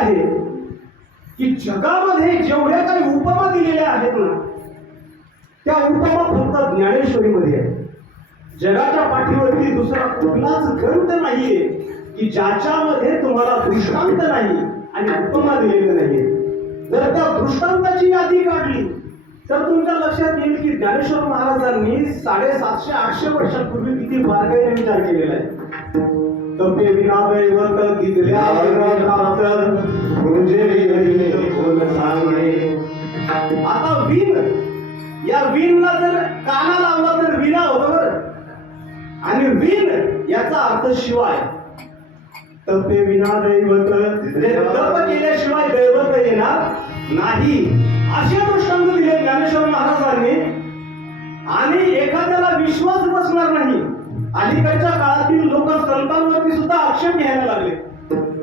आहे की जगामध्ये जेवढ्या काही उपमा दिलेल्या आहेत ना, त्या उपमा फक्त ज्ञानेश्वरीमध्ये आहे. जगाच्या पाठीवरती दुसरा कुठलाच ग्रंथ नाहीये की ज्याच्यामध्ये तुम्हाला दृष्टांत नाही आणि उपमा दिलेली नाहीये. जर त्या दृष्टांताची यादी काढली तर तुमच्या लक्षात येईल की ज्ञानेश्वर महाराजांनी 750-800 वर्षांपूर्वी किती बारकाईने विचार केलेला आहे. तपे विना दैवत दिल्या आता वीण, या वीणला जर काना लावला तर विना होतं बरं, आणि वीण याचा अर्थ शिवाय. तपे विना दैवत, तप केल्याशिवाय दैवत येणार नाही असे दृष्टांत दिले ज्ञानेश्वर महाराजांनी. आणि एखाद्याला विश्वास बसणार नाही. अलीकडच्या काळातील लोक संतांवरती सुद्धा आक्षेप घ्यायला लागले.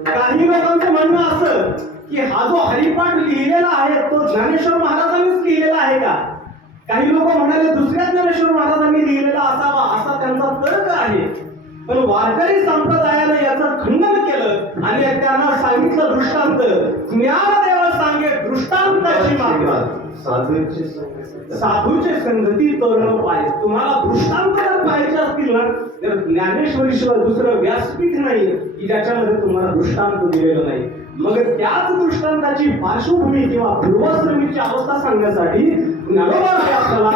काही लोकांचं म्हणणं असं की हा जो हरिपाठ लिहिलेला आहे तो ज्ञानेश्वर महाराजांनीच लिहिलेला आहे का. काही लोक म्हणाले दुसऱ्या ज्ञानेश्वर महाराजांनी लिहिलेला असावा असा त्यांचा तर्क आहे. पण वारकरी संप्रदायाने याचं खंडन केलं आणि त्यांना सांगितलं दृष्टांत. ज्ञानदेव सांगे दृष्टांताची मागवा, साधूचे संगती तोरण पाहिजे. तुम्हाला दृष्टांत जर पाहिजे असतील ना तर ज्ञानेश्वरी शिवाय दुसरं व्यासपीठ नाही की ज्याच्यामध्ये तुम्हाला दृष्टांत दिलेलं नाही. मग त्याच दृष्टांताची पार्श्वभूमी किंवा पूर्वाश्रमीची अवस्था सांगण्यासाठी ज्ञानोबा आपल्याला